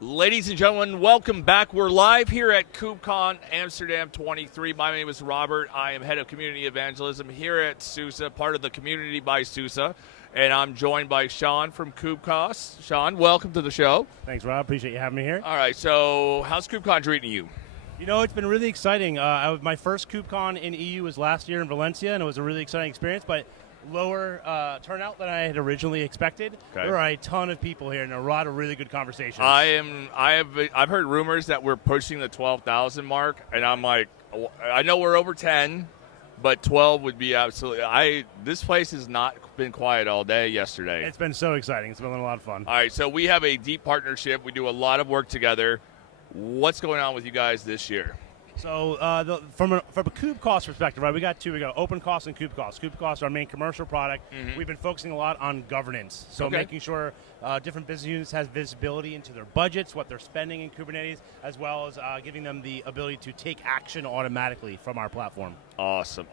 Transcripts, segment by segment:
Ladies and gentlemen, welcome back. We're live here at KubeCon Amsterdam 23. My name is Robert. I am head of community evangelism here at SUSE, part of the community by SUSE. And I'm joined by Sean from Kubecost. Sean, welcome to the show. Thanks, Rob. Appreciate you having me here. All right, so how's KubeCon treating you? You know, it's been really exciting. My first KubeCon in EU was last year in Valencia, and it was a really exciting experience, but lower turnout than I had originally expected. Okay. There are a ton of people here and a lot of really good conversations. I've heard rumors that we're pushing the 12,000 mark, and I'm like, I know we're over 10, but 12 would be absolutely. This place has not been quiet all day yesterday. It's been so exciting. It's been a lot of fun. All right, so we have a deep partnership. We do a lot of work together. What's going on with you guys this year? So from a Kubecost perspective, right, we got two. We got Opencost and Kubecost. Kubecost, our main commercial product. Mm-hmm. We've been focusing a lot on governance. So Okay. making sure different business units has visibility into their budgets, what they're spending in Kubernetes, as well as giving them the ability to take action automatically from our platform. Awesome.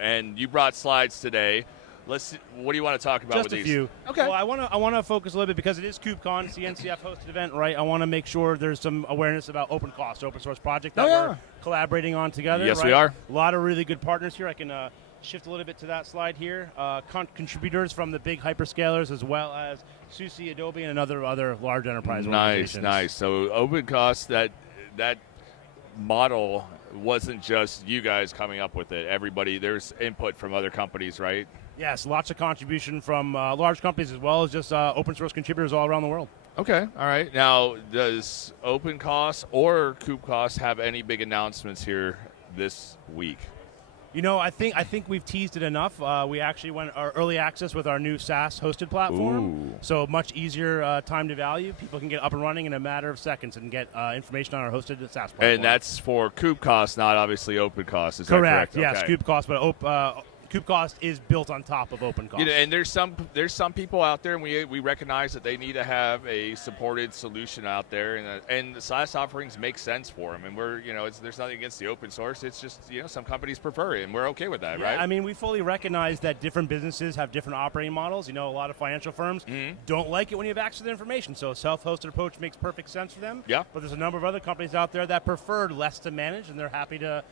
And you brought slides today. What do you want to talk about Just with a these? few. Okay. Well, I want to focus a little bit because it is KubeCon, it's the NCF hosted event, right? I want to make sure there's some awareness about Opencost, open source project that we're collaborating on together. Yes, right? we are. A lot of really good partners here. I can shift a little bit to that slide here. Contributors from the big hyperscalers as well as SUSE, Adobe, and other large enterprise organizations. Nice. So Opencost, that model wasn't just you guys coming up with it. Everybody, there's input from other companies, right? Yes, lots of contribution from large companies as well as just open source contributors all around the world. Okay, all right. Now, does Opencost or Kubecost have any big announcements here this week? You know, I think we've teased it enough. We actually went our early access with our new SaaS hosted platform. Ooh. So much easier time to value. People can get up and running in a matter of seconds and get information on our hosted SaaS platform. And that's for Kubecost, not obviously Opencost. Is that correct? Yes, Okay. Kubecost, but Kubecost is built on top of Opencost. You know, and there's some people out there, and we recognize that they need to have a supported solution out there, and the SaaS offerings make sense for them. And there's nothing against the open source. It's just some companies prefer it, and we're okay with that, right? I mean, we fully recognize that different businesses have different operating models. You know, a lot of financial firms don't like it when you have access to the information, so a self-hosted approach makes perfect sense for them. Yeah. But there's a number of other companies out there that prefer less to manage, and they're happy to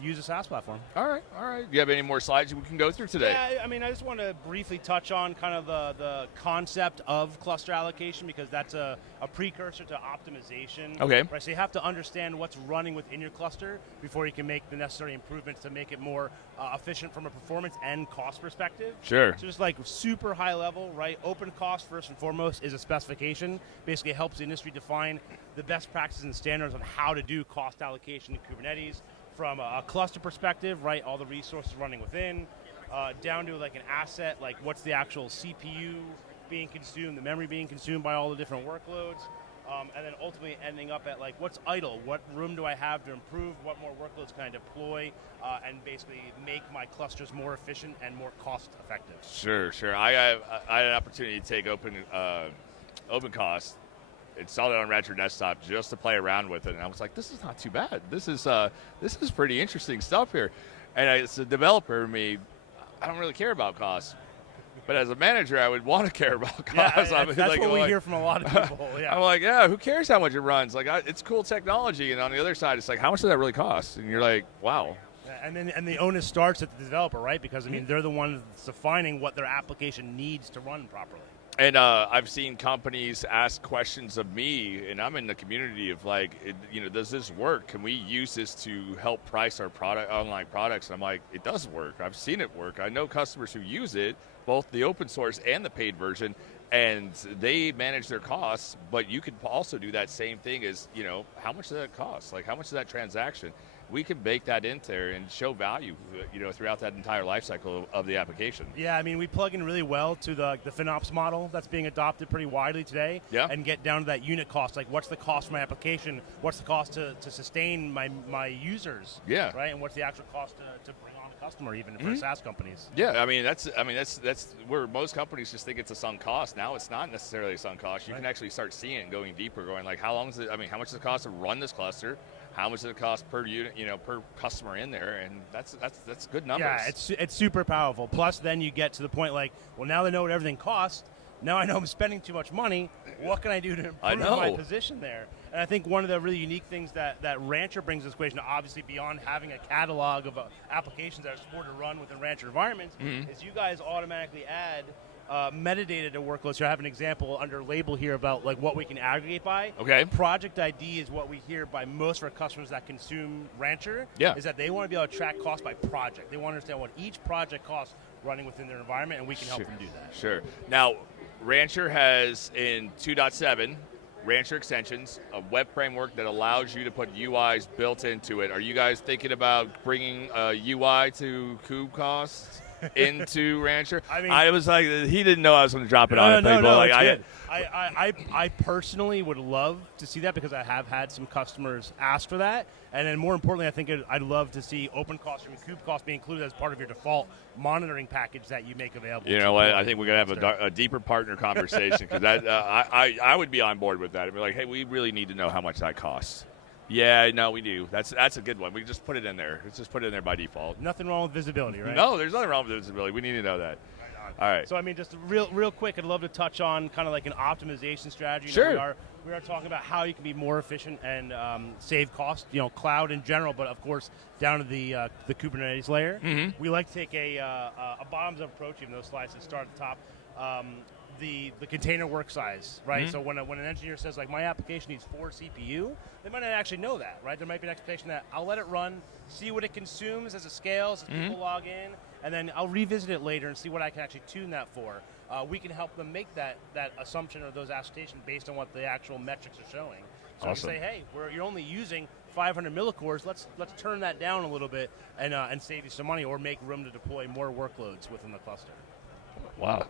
use a SaaS platform. All right. Do you have any more slides we can go through today? Yeah, I mean, I just want to briefly touch on kind of the concept of cluster allocation because that's a precursor to optimization. Okay. Right, so you have to understand what's running within your cluster before you can make the necessary improvements to make it more efficient from a performance and cost perspective. Sure. So just like super high level, right? Opencost, first and foremost, is a specification. Basically, it helps the industry define the best practices and standards on how to do cost allocation in Kubernetes. From a cluster perspective, right, all the resources running within, down to like an asset, like what's the actual CPU being consumed, the memory being consumed by all the different workloads, and then ultimately ending up at like what's idle, what room do I have to improve, what more workloads can I deploy, and basically make my clusters more efficient and more cost effective. Sure. I had an opportunity to take Opencost, installed it on Retro Desktop just to play around with it, and I was like, this is not too bad. This is pretty interesting stuff here. And as a developer, I don't really care about cost. But as a manager, I would want to care about cost. Yeah, that's what we hear from a lot of people. Yeah. I'm like, who cares how much it runs? Like, it's cool technology. And on the other side, it's like, how much does that really cost? And you're like, wow. And the onus starts at the developer, right? Because, I mean, they're the ones defining what their application needs to run properly. And I've seen companies ask questions of me, and I'm in the community of like, does this work? Can we use this to help price our online products? And I'm like, it does work. I've seen it work. I know customers who use it, both the open source and the paid version, and they manage their costs. But you could also do that same thing as, how much does that cost? Like, how much is that transaction? We can bake that in there and show value, throughout that entire life cycle of the application. Yeah, I mean, we plug in really well to the FinOps model that's being adopted pretty widely today. Yeah. And get down to that unit cost, like what's the cost for my application, what's the cost to sustain my users, Yeah. right, and what's the actual cost to bring on a customer even for SaaS companies. Yeah, that's where most companies just think it's a sunk cost. Now it's not necessarily a sunk cost. You can actually start seeing it and going deeper, going like, how much does it cost to run this cluster? How much does it cost per unit, per customer in there? And that's good numbers. Yeah, it's super powerful. Plus, then you get to the point like, well, now they know what everything costs. Now I know I'm spending too much money. What can I do to improve my position there? And I think one of the really unique things that Rancher brings to this equation, obviously beyond having a catalog of applications that are supported to run within Rancher environments, is you guys automatically add metadata to workloads. So I have an example under label here about like what we can aggregate by. Okay. Project ID is what we hear by most of our customers that consume Rancher. Yeah. Is that they want to be able to track cost by project. They want to understand what each project costs running within their environment, and we can help them do that. Sure. Now, Rancher has in 2.7 Rancher extensions, a web framework that allows you to put UIs built into it. Are you guys thinking about bringing a UI to Kubecost? Into Rancher? I mean, I was like, he didn't know I was going to drop it on people. No, like, it's good. I personally would love to see that because I have had some customers ask for that. And then more importantly, I think I'd love to see OpenCost and Kubecost be included as part of your default monitoring package that you make available. You know what? I think we're going to have a deeper partner conversation because I would be on board with that. I'd be like, hey, we really need to know how much that costs. Yeah, no, we do. That's a good one. We can just put it in there. Let's just put it in there by default. Nothing wrong with visibility, right? No, there's nothing wrong with visibility. We need to know that. All right. So, I mean, just real quick, I'd love to touch on kind of like an optimization strategy. Sure. We are talking about how you can be more efficient and save cost, cloud in general, but of course down to the Kubernetes layer. Mm-hmm. We like to take a bottoms-up approach, even those slides that start at the top. The container work size, right? Mm-hmm. So when an engineer says, like, my application needs 4 CPU, they might not actually know that, right? There might be an expectation that I'll let it run, see what it consumes as it scales, as people log in, and then I'll revisit it later and see what I can actually tune that for. We can help them make that assumption or those assertions based on what the actual metrics are showing. So awesome. we say, hey, you're only using 500 millicores. Let's turn that down a little bit and save you some money, or make room to deploy more workloads within the cluster. Wow.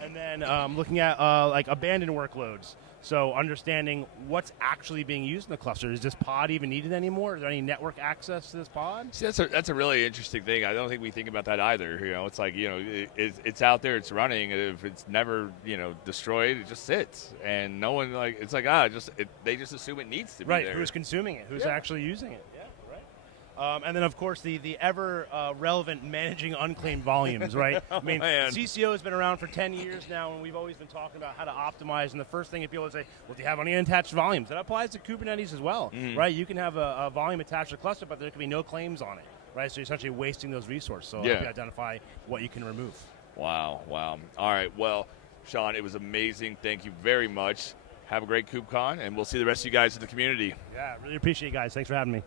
And then looking at like abandoned workloads. So understanding what's actually being used in the cluster. Is this pod even needed anymore? Is there any network access to this pod? See, that's a really interesting thing. I don't think we think about that either. It's like, it's out there, it's running. If it's never, destroyed, it just sits. And no one, like, it's like, they just assume it needs to be right. there. Who's consuming it? Who's actually using it? Yeah, right. And then, of course, the ever relevant managing unclaimed volumes, right? I mean, CCO has been around for 10 years now, and we've always been talking about how to optimize. And the first thing people would say, well, do you have any unattached volumes? That applies to Kubernetes as well, right? You can have a volume attached to a cluster, but there can be no claims on it, right? So you're essentially wasting those resources. So you identify what you can remove. Wow. All right. Well, Sean, it was amazing. Thank you very much. Have a great KubeCon, and we'll see the rest of you guys in the community. Yeah, really appreciate you guys. Thanks for having me.